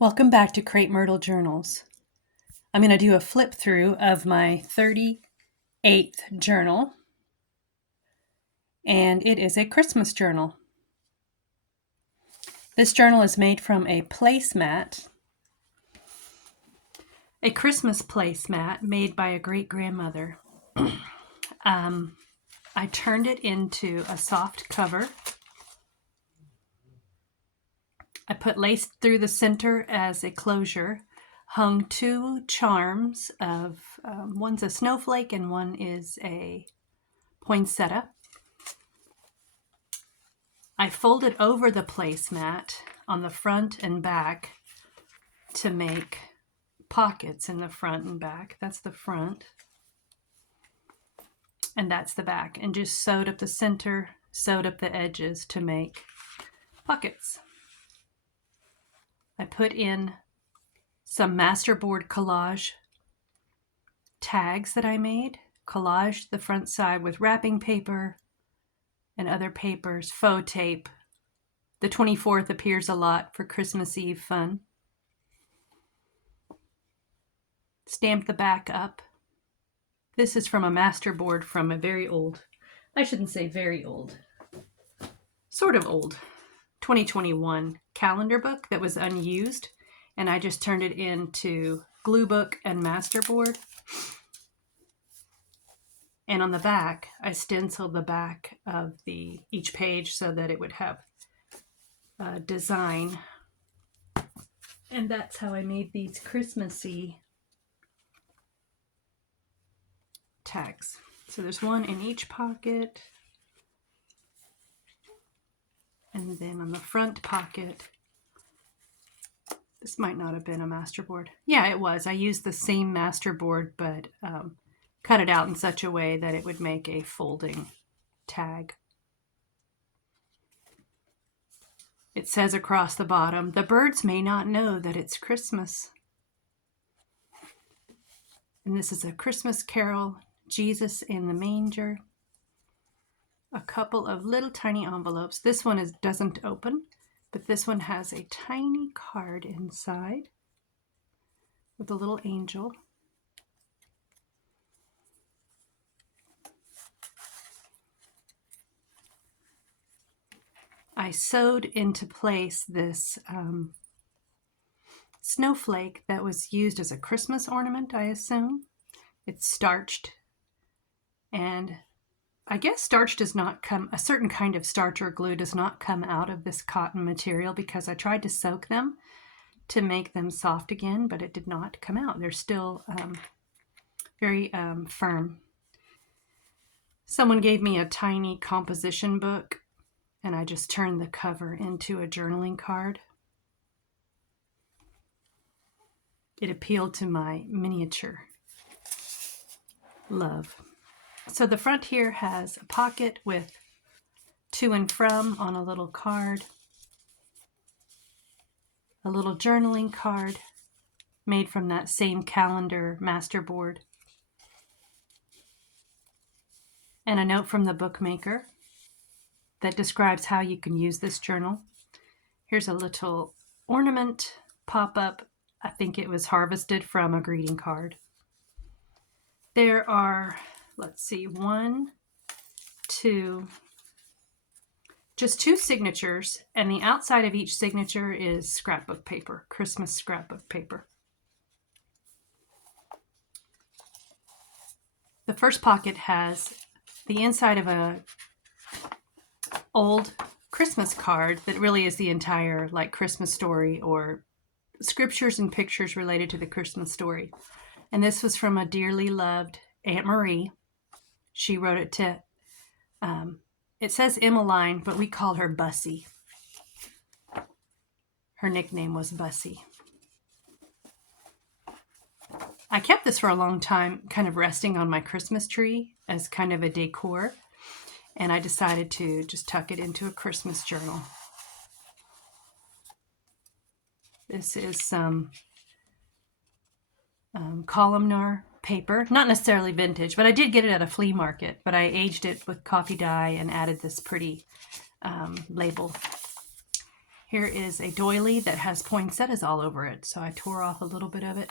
Welcome back to Crepe Myrtle Journals. I'm going to do a flip through of my 38th journal, and it is a Christmas journal. This journal is made from a placemat, a Christmas placemat made by a great-grandmother. I turned it into a soft cover. I put lace through the center as a closure, hung two charms of, one's a snowflake and one is a poinsettia. I folded over the placemat on the front and back to make pockets in the front and back. That's the front. And that's the back. And just sewed up the center, sewed up the edges to make pockets. I put in some masterboard collage tags that I made. Collaged the front side with wrapping paper and other papers, faux tape. The 24th appears a lot for Christmas Eve fun. Stamped the back up. This is from a masterboard from a very old, I shouldn't say very old, sort of old, 2021 calendar book that was unused, and I just turned it into glue book and masterboard. And on the back, I stenciled the back of each page so that it would have a design. And that's how I made these Christmassy tags. So there's one in each pocket. And then on the front pocket, this might not have been a masterboard. Yeah, it was. I used the same masterboard, but cut it out in such a way that it would make a folding tag. It says across the bottom, "The birds may not know that it's Christmas." And this is a Christmas carol, Jesus in the manger. A couple of little tiny envelopes. This one doesn't open, but this one has a tiny card inside with a little angel. I sewed into place this snowflake that was used as a Christmas ornament, I assume. It's starched, and I guess starch does not come, a certain kind of starch or glue does not come out of this cotton material because I tried to soak them to make them soft again, but it did not come out. They're still very firm. Someone gave me a tiny composition book, and I just turned the cover into a journaling card. It appealed to my miniature love. So the front here has a pocket with to and from on a little card, a little journaling card made from that same calendar masterboard, and a note from the bookmaker that describes how you can use this journal. Here's a little ornament pop-up. I think it was harvested from a greeting card. There are, let's see, just two signatures, and the outside of each signature is scrapbook paper, Christmas scrapbook paper. The first pocket has the inside of a old Christmas card that really is the entire Christmas story or scriptures and pictures related to the Christmas story. And this was from a dearly loved Aunt Marie. She wrote it to, it says Emmeline, but we call her Bussy. Her nickname was Bussy. I kept this for a long time, kind of resting on my Christmas tree as kind of a decor. And I decided to just tuck it into a Christmas journal. This is some columnar paper, not necessarily vintage, but I did get it at a flea market, but I aged it with coffee dye and added this pretty label. Here is a doily that has poinsettias all over it, so I tore off a little bit of it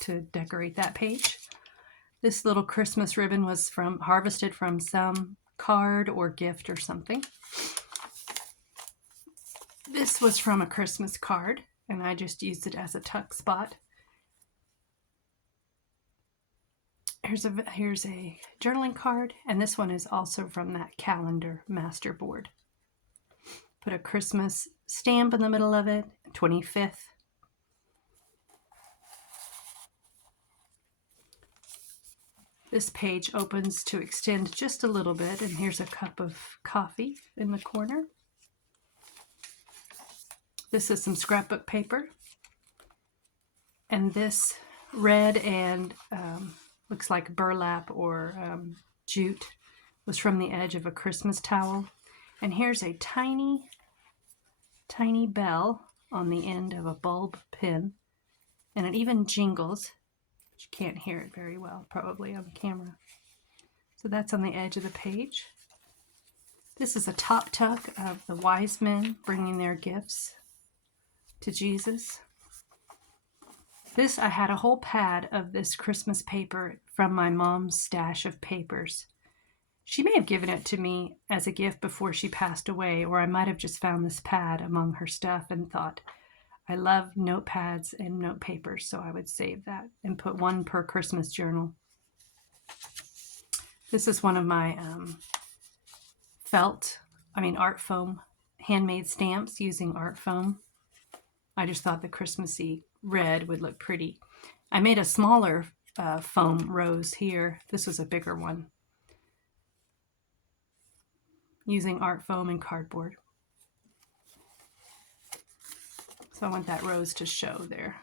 to decorate that page. This little Christmas ribbon was harvested from some card or gift or something. This was from a Christmas card, and I just used it as a tuck spot. Here's a journaling card, and this one is also from that calendar master board. Put a Christmas stamp in the middle of it, 25th. This page opens to extend just a little bit, and here's a cup of coffee in the corner. This is some scrapbook paper, and this red and looks like burlap or jute was from the edge of a Christmas towel. And here's a tiny, tiny bell on the end of a bulb pin, and it even jingles. You can't hear it very well, probably on the camera. So that's on the edge of the page. This is a top tuck of the wise men bringing their gifts to Jesus. This, I had a whole pad of this Christmas paper from my mom's stash of papers. She may have given it to me as a gift before she passed away, or I might have just found this pad among her stuff and thought, I love notepads and note papers, so I would save that and put one per Christmas journal. This is one of my art foam handmade stamps using art foam. I just thought the Christmassy red would look pretty. I made a smaller foam rose here. This was a bigger one using art foam and cardboard. So I want that rose to show there.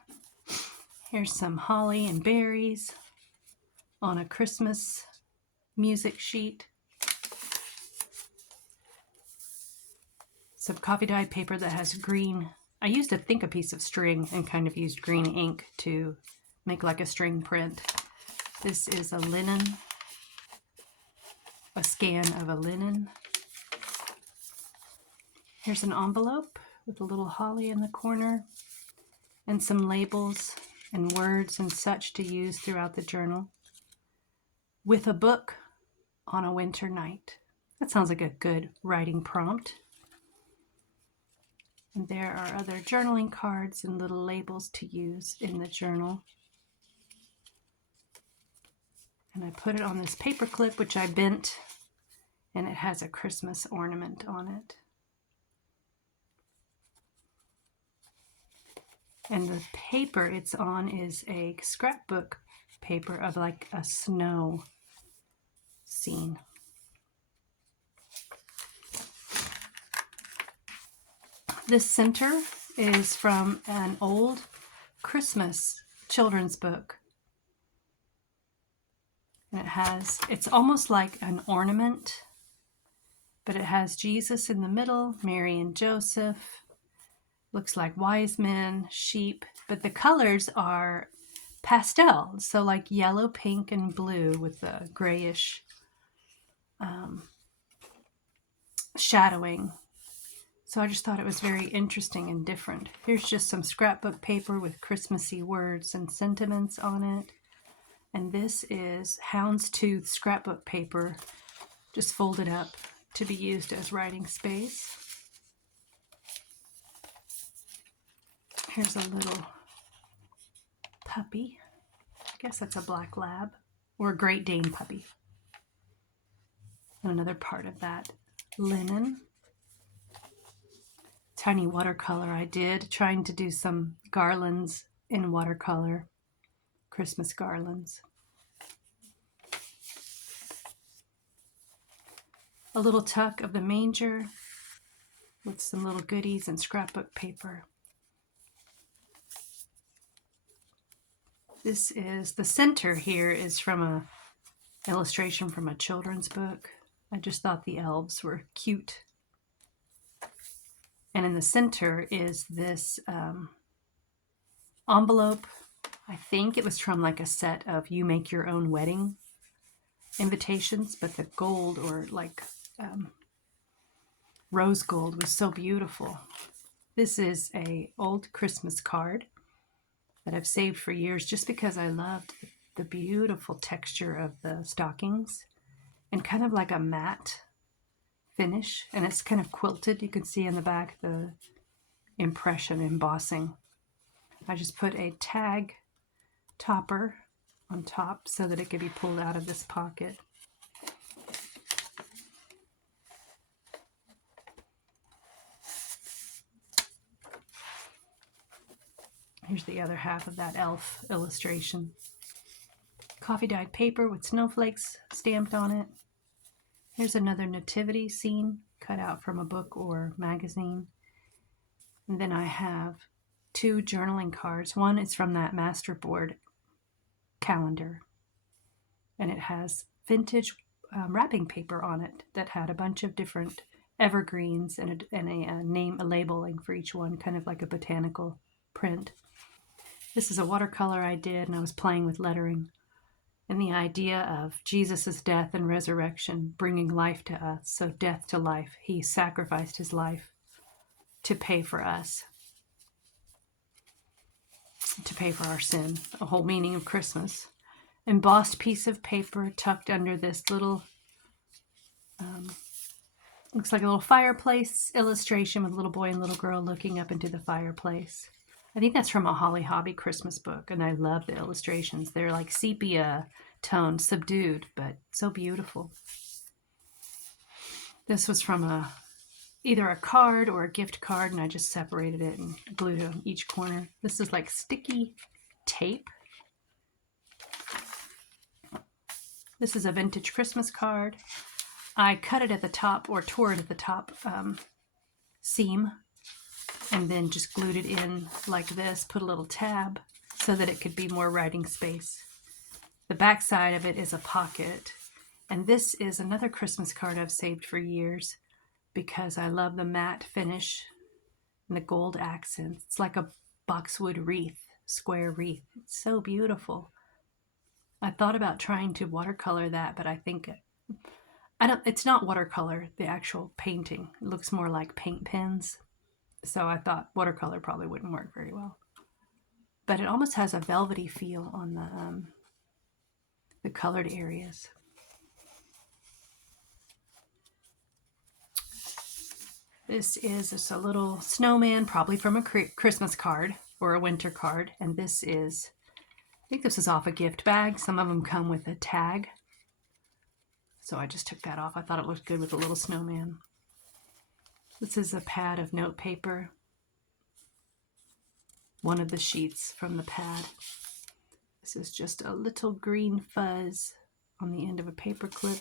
Here's some holly and berries on a Christmas music sheet. Some coffee dyed paper that has green. I used, a piece of string and kind of used green ink to make like a string print. This is a scan of a linen. Here's an envelope with a little holly in the corner and some labels and words and such to use throughout the journal. With a book on a winter night. That sounds like a good writing prompt. And there are other journaling cards and little labels to use in the journal. And I put it on this paper clip, which I bent, and it has a Christmas ornament on it. And the paper it's on is a scrapbook paper of like a snow scene. This center is from an old Christmas children's book. And it's almost like an ornament, but it has Jesus in the middle, Mary and Joseph. Looks like wise men, sheep, but the colors are pastel, so like yellow, pink, and blue with a grayish shadowing. So I just thought it was very interesting and different. Here's just some scrapbook paper with Christmassy words and sentiments on it. And this is houndstooth scrapbook paper, just folded up to be used as writing space. Here's a little puppy. I guess that's a black lab or a Great Dane puppy. And another part of that linen. Tiny watercolor I did, trying to do some garlands in watercolor, Christmas garlands. A little tuck of the manger with some little goodies and scrapbook paper. This is, the center here is from an illustration from a children's book. I just thought the elves were cute. And in the center is this envelope. I think it was from like a set of You Make Your Own Wedding invitations, but the gold or like rose gold was so beautiful. This is a old Christmas card that I've saved for years just because I loved the beautiful texture of the stockings and kind of like a matte finish. And it's kind of quilted. You can see in the back the impression embossing. I just put a tag topper on top so that it could be pulled out of this pocket. Here's the other half of that elf illustration. Coffee dyed paper with snowflakes stamped on it. Here's another nativity scene cut out from a book or magazine. And then I have two journaling cards. One is from that masterboard calendar, and it has vintage wrapping paper on it that had a bunch of different evergreens and a name, a labeling for each one, kind of like a botanical print. This is a watercolor I did, and I was playing with lettering. And the idea of Jesus' death and resurrection bringing life to us, so death to life. He sacrificed his life to pay for us, to pay for our sin, the whole meaning of Christmas. Embossed piece of paper tucked under this little, looks like a little fireplace illustration with a little boy and little girl looking up into the fireplace. I think that's from a Holly Hobby Christmas book, and I love the illustrations. They're like sepia tone, subdued, but so beautiful. This was from either a card or a gift card, and I just separated it and glued it on each corner. This is like sticky tape. This is a vintage Christmas card. I cut it at the top, or tore it at the top seam, and then just glued it in like this, put a little tab so that it could be more writing space. The back side of it is a pocket, and this is another Christmas card I've saved for years because I love the matte finish and the gold accents. It's like a boxwood wreath, square wreath. It's so beautiful. I thought about trying to watercolor that, but I think it's not watercolor, the actual painting. It looks more like paint pens. So I thought watercolor probably wouldn't work very well. But it almost has a velvety feel on the colored areas. This is just a little snowman, probably from a Christmas card or a winter card. And this is, I think this is off a gift bag. Some of them come with a tag. So I just took that off. I thought it looked good with a little snowman. This is a pad of note paper. One of the sheets from the pad. This is just a little green fuzz on the end of a paper clip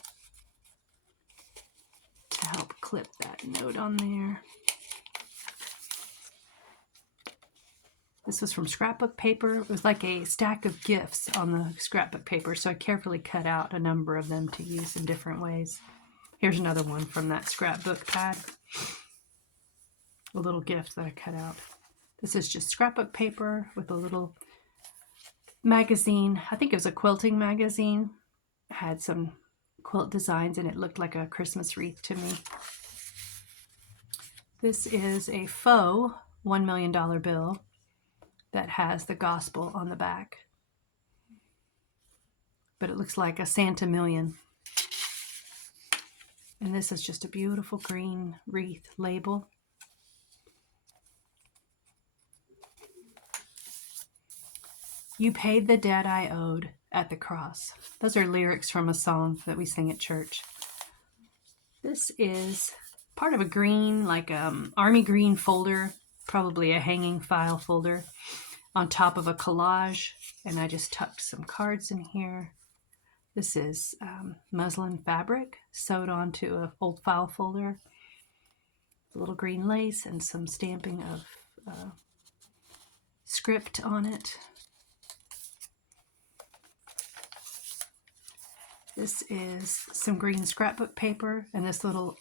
to help clip that note on there. This was from scrapbook paper. It was like a stack of gifts on the scrapbook paper, so I carefully cut out a number of them to use in different ways. Here's another one from that scrapbook pad. A little gift that I cut out. This is just scrapbook paper with a little magazine. I think it was a quilting magazine. It had some quilt designs and it looked like a Christmas wreath to me. This is a faux $1 million bill that has the gospel on the back. But it looks like a Santa million. And this is just a beautiful green wreath label. You paid the debt I owed at the cross. Those are lyrics from a song that we sing at church. This is part of a green, like army green folder, probably a hanging file folder on top of a collage. And I just tucked some cards in here. This is muslin fabric sewed onto an old file folder. A little green lace and some stamping of script on it. This is some green scrapbook paper, and this little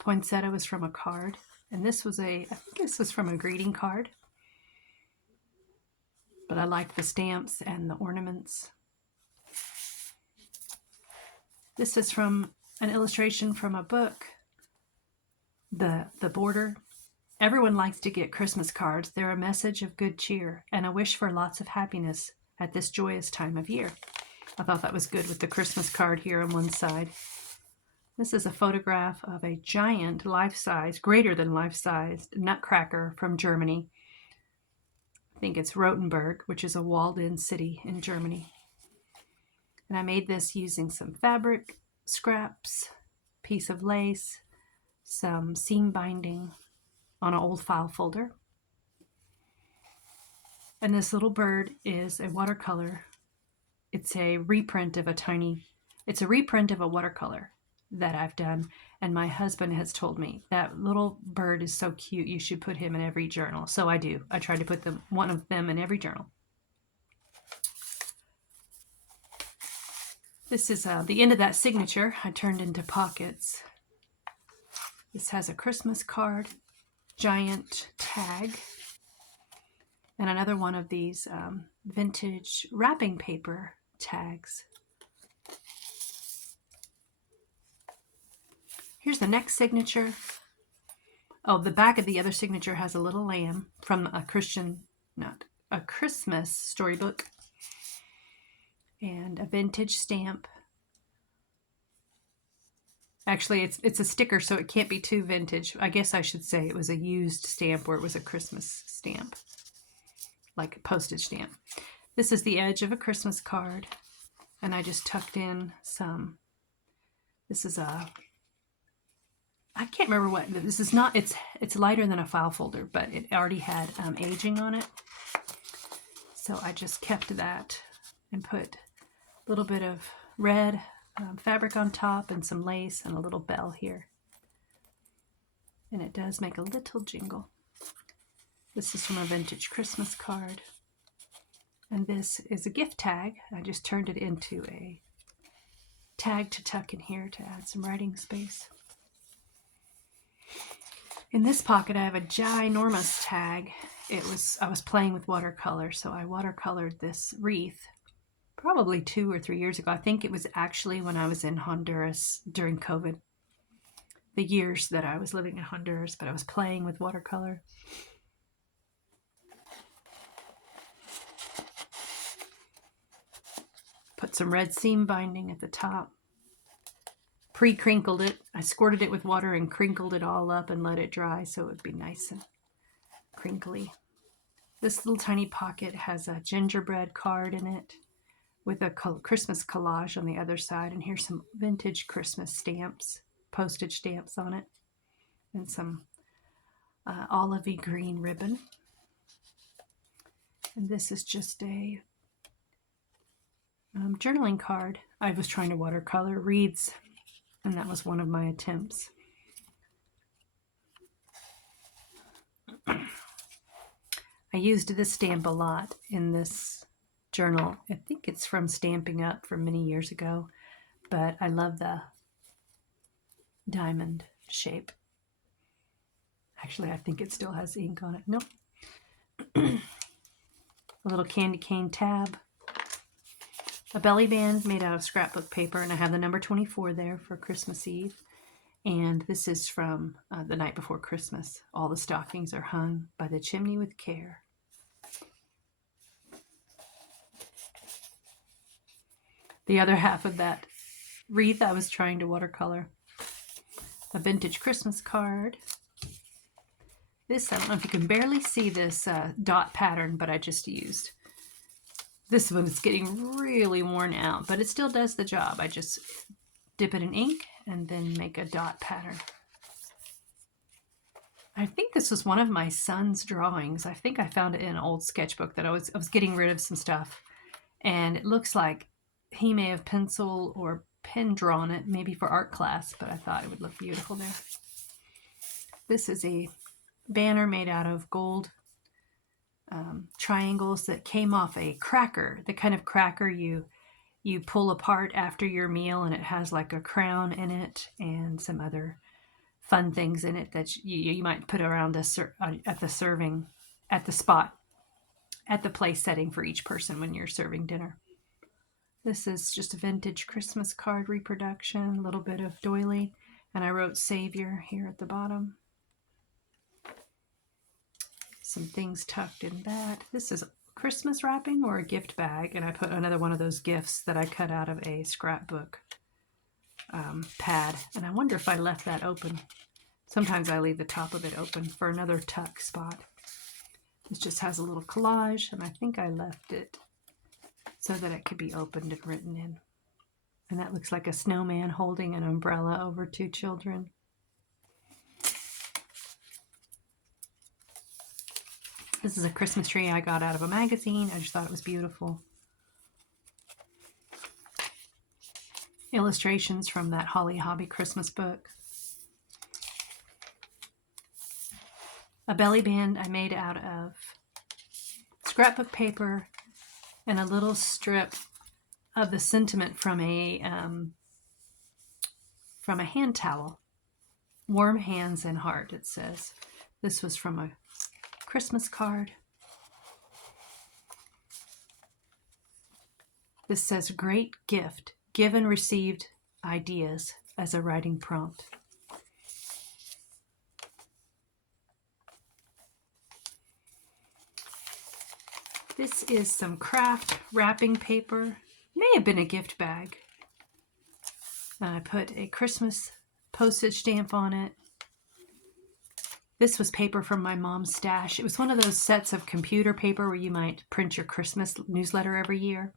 poinsettia was from a card. And this was I think this was from a greeting card. But I like the stamps and the ornaments. This is from an illustration from a book. The border Everyone likes to get Christmas cards. They're a message of good cheer and a wish for lots of happiness at this joyous time of year. I thought that was good with the Christmas card here on one side. This is a photograph of a giant life-size, greater than life-sized nutcracker from Germany. I think it's Rothenburg, which is a walled-in city in Germany. And I made this using some fabric scraps, piece of lace, some seam binding on an old file folder. And this little bird is a watercolor. It's a reprint of a watercolor that I've done. And my husband has told me that little bird is so cute, you should put him in every journal. So I do. I try to put one of them in every journal. This is the end of that signature I turned into pockets. This has a Christmas card, giant tag, and another one of these vintage wrapping paper tags. Here's the next signature. Oh, the back of the other signature has a little lamb from a Christmas storybook, and a vintage stamp. Actually, it's a sticker, so it can't be too vintage. I guess I should say it was a used stamp, or it was a Christmas stamp, like a postage stamp. This is the edge of a Christmas card, and I just tucked in some. This is I can't remember what this is. Not it's lighter than a file folder, but it already had aging on it, so I just kept that and put a little bit of red fabric on top and some lace and a little bell here, and it does make a little jingle. This is from a vintage Christmas card, and this is a gift tag. I just turned it into a tag to tuck in here to add some writing space. In this pocket, I have a ginormous tag. I was playing with watercolor, so I watercolored this wreath probably 2 or 3 years ago. I think it was actually when I was in Honduras during COVID, the years that I was living in Honduras, but I was playing with watercolor. Put some red seam binding at the top. Pre-crinkled it. I squirted it with water and crinkled it all up and let it dry so it would be nice and crinkly. This little tiny pocket has a gingerbread card in it with a Christmas collage on the other side. And here's some vintage Christmas stamps, postage stamps on it, and some olivey green ribbon. And this is just a journaling card. I was trying to watercolor wreaths, and that was one of my attempts. I used this stamp a lot in this journal. I think it's from Stamping Up from many years ago, but I love the diamond shape. Actually, I think it still has ink on it. Nope. A little candy cane tab. A belly band made out of scrapbook paper, and I have the number 24 there for Christmas Eve. And this is from the night before Christmas. All the stockings are hung by the chimney with care. The other half of that wreath I was trying to watercolor. A vintage Christmas card. This, I don't know if you can barely see this dot pattern, but I just used. This one is getting really worn out, but it still does the job. I just dip it in ink and then make a dot pattern. I think this was one of my son's drawings. I think I found it in an old sketchbook that I was getting rid of some stuff. And it looks like he may have pencil or pen drawn it, maybe for art class, but I thought it would look beautiful there. This is a banner made out of gold triangles that came off a cracker, the kind of cracker you pull apart after your meal, and it has like a crown in it and some other fun things in it that you might put around at the serving, at the spot, at the place setting for each person when you're serving dinner. This is just a vintage Christmas card reproduction, a little bit of doily, and I wrote Savior here at the bottom. some things tucked in that. This is Christmas wrapping or a gift bag, and I put another one of those gifts that I cut out of a scrapbook pad, and I wonder if I left that open. Sometimes I leave the top of it open for another tuck spot. This just has a little collage, and I think I left it so that it could be opened and written in. And that looks like a snowman holding an umbrella over two children. This is a Christmas tree I got out of a magazine. I just thought it was beautiful. Illustrations from that Holly Hobby Christmas book. A belly band I made out of scrapbook paper and a little strip of the sentiment from a hand towel. Warm hands and heart, it says. This was from a Christmas card. This says, great gift, give and received ideas as a writing prompt. This is some craft wrapping paper. May have been a gift bag. I put a Christmas postage stamp on it. This was paper from my mom's stash. It was one of those sets of computer paper where you might print your Christmas newsletter every year.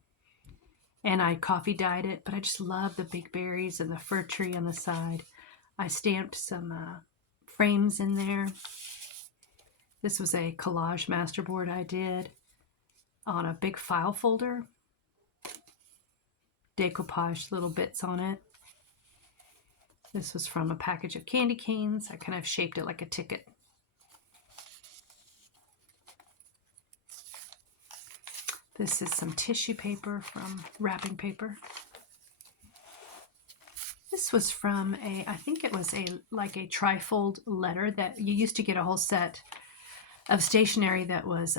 And I coffee dyed it, but I just love the big berries and the fir tree on the side. I stamped some frames in there. This was a collage masterboard I did on a big file folder. Decoupaged little bits on it. This was from a package of candy canes. I kind of shaped it like a ticket. This is some tissue paper from wrapping paper. This was from I think it was like a trifold letter that you used to get a whole set of stationery that was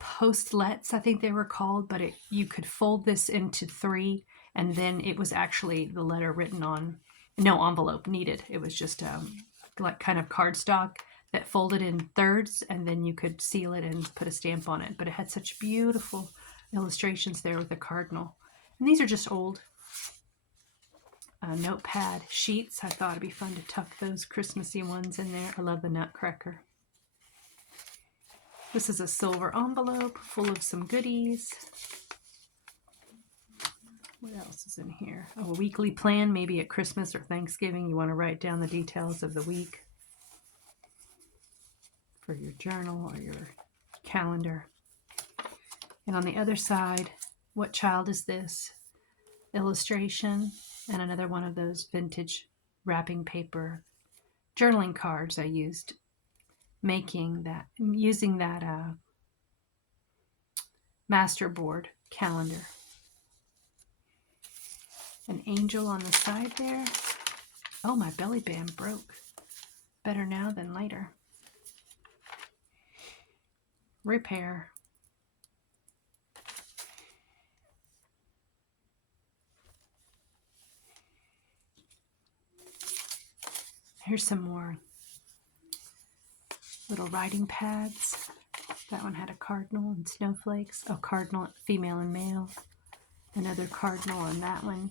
postlets, I think they were called, but you could fold this into 3, and then it was actually the letter written on, no envelope needed. It was just like kind of cardstock that folded in thirds, and then you could seal it and put a stamp on it. But it had such beautiful illustrations there with a cardinal. And these are just old notepad sheets. I thought it'd be fun to tuck those Christmassy ones in there. I love the Nutcracker. This is a silver envelope full of some goodies. What else is in here? Oh, a weekly plan, maybe at Christmas or Thanksgiving. You want to write down the details of the week for your journal or your calendar. And on the other side, what child is this? Illustration, and another one of those vintage wrapping paper journaling cards I used. Using that masterboard calendar. An angel on the side there. Oh, my belly band broke. Better now than later. Repair. Here's some more little writing pads. That one had a cardinal and snowflakes. Oh, cardinal, female and male. Another cardinal on that one.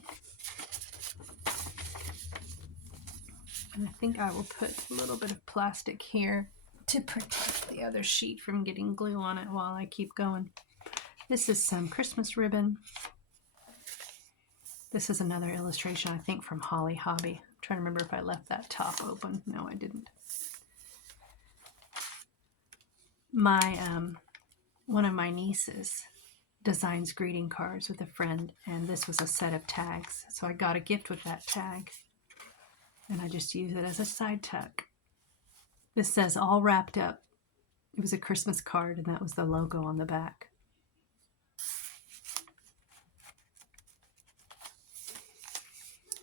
And I think I will put a little bit of plastic here to protect the other sheet from getting glue on it while I keep going. This is some Christmas ribbon. This is another illustration, I think, from Holly Hobby. I'm trying to remember if I left that top open. No, I didn't. One of my nieces designs greeting cards with a friend, and this was a set of tags. So I got a gift with that tag, and I just use it as a side tuck. This says all wrapped up. It was a Christmas card, and that was the logo on the back.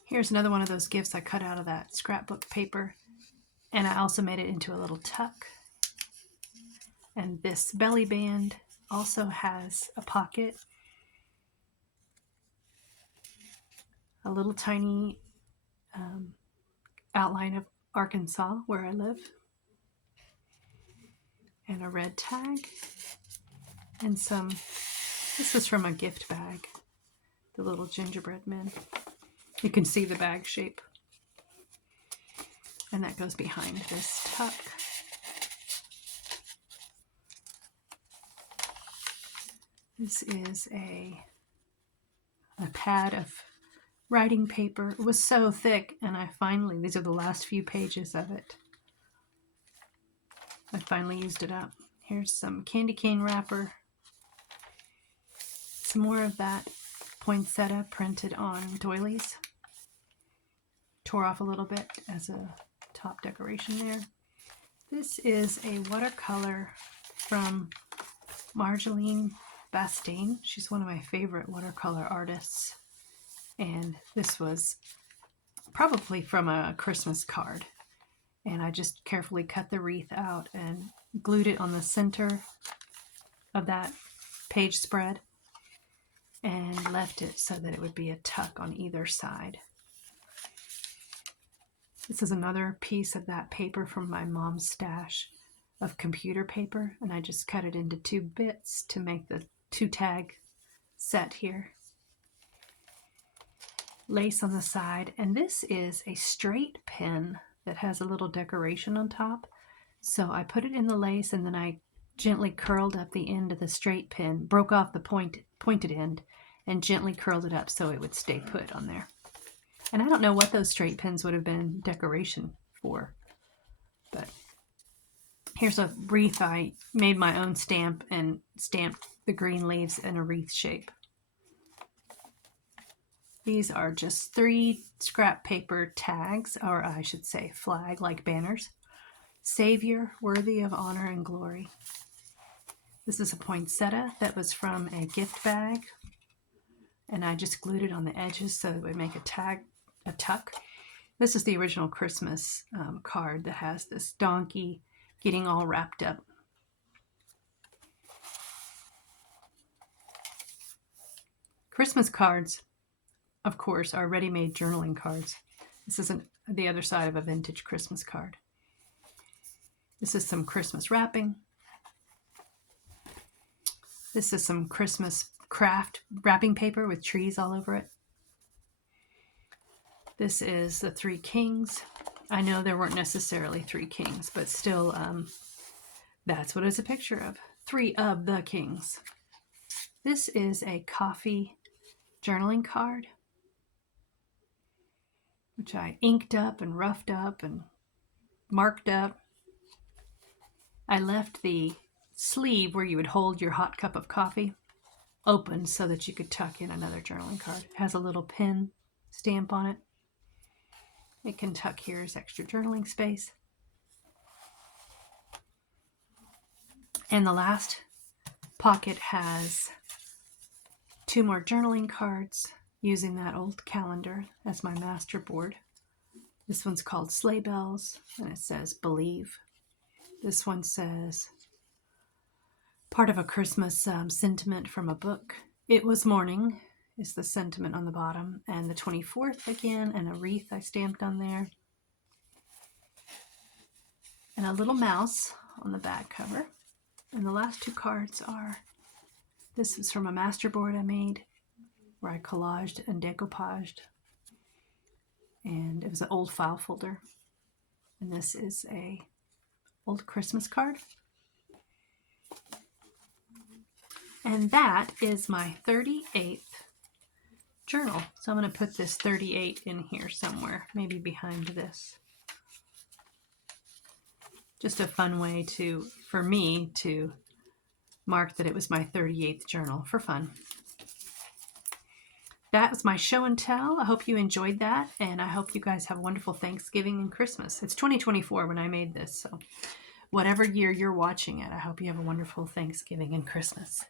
Here's another one of those gifts I cut out of that scrapbook paper, and I also made it into a little tuck. And this belly band also has a pocket, a little tiny outline of Arkansas, where I live. and a red tag and some, this was from a gift bag, the little gingerbread men. You can see the bag shape. And that goes behind this tuck. This is a pad of writing paper. It was so thick, and these are the last few pages of it. I finally used it up. Here's some candy cane wrapper. Some more of that poinsettia printed on doilies. Tore off a little bit as a top decoration there. This is a watercolor from Marjolaine Bastain. She's one of my favorite watercolor artists. And this was probably from a Christmas card. And I just carefully cut the wreath out and glued it on the center of that page spread and left it so that it would be a tuck on either side. This is another piece of that paper from my mom's stash of computer paper, and I just cut it into 2 bits to make the 2-tag set here. Lace on the side, and this is a straight pin that has a little decoration on top. So I put it in the lace, and then I gently curled up the end of the straight pin, broke off the pointed end, and gently curled it up so it would stay put on there. And I don't know what those straight pins would have been decoration for, but here's a wreath. I made my own stamp and stamped the green leaves in a wreath shape. These are just 3 scrap paper tags, or I should say flag, like banners. Savior, worthy of honor and glory. This is a poinsettia that was from a gift bag, and I just glued it on the edges so it would make a tuck. This is the original Christmas card that has this donkey getting all wrapped up. Christmas cards, of course, are ready-made journaling cards. This is the other side of a vintage Christmas card. This is some Christmas wrapping. This is some Christmas craft wrapping paper with trees all over it. This is the 3 kings. I know there weren't necessarily 3 kings, but still, that's what it's a picture of. 3 of the kings. This is a coffee journaling card, which I inked up and roughed up and marked up. I left the sleeve where you would hold your hot cup of coffee open so that you could tuck in another journaling card. It has a little pin stamp on it. It can tuck here as extra journaling space. And the last pocket has 2 more journaling cards using that old calendar as my master board. This one's called Sleigh Bells, and it says Believe. This one says part of a Christmas sentiment from a book. It was morning is the sentiment on the bottom, and the 24th again, and a wreath I stamped on there. And a little mouse on the back cover. And the last 2 cards are, this is from a master board I made where I collaged and decoupaged. And it was an old file folder. And this is a old Christmas card. And that is my 38th journal. So I'm going to put this 38 in here somewhere, maybe behind this. Just a fun way for me to mark that it was my 38th journal for fun. That was my show and tell. I hope you enjoyed that, and I hope you guys have a wonderful Thanksgiving and Christmas. It's 2024 when I made this, so whatever year you're watching it, I hope you have a wonderful Thanksgiving and Christmas.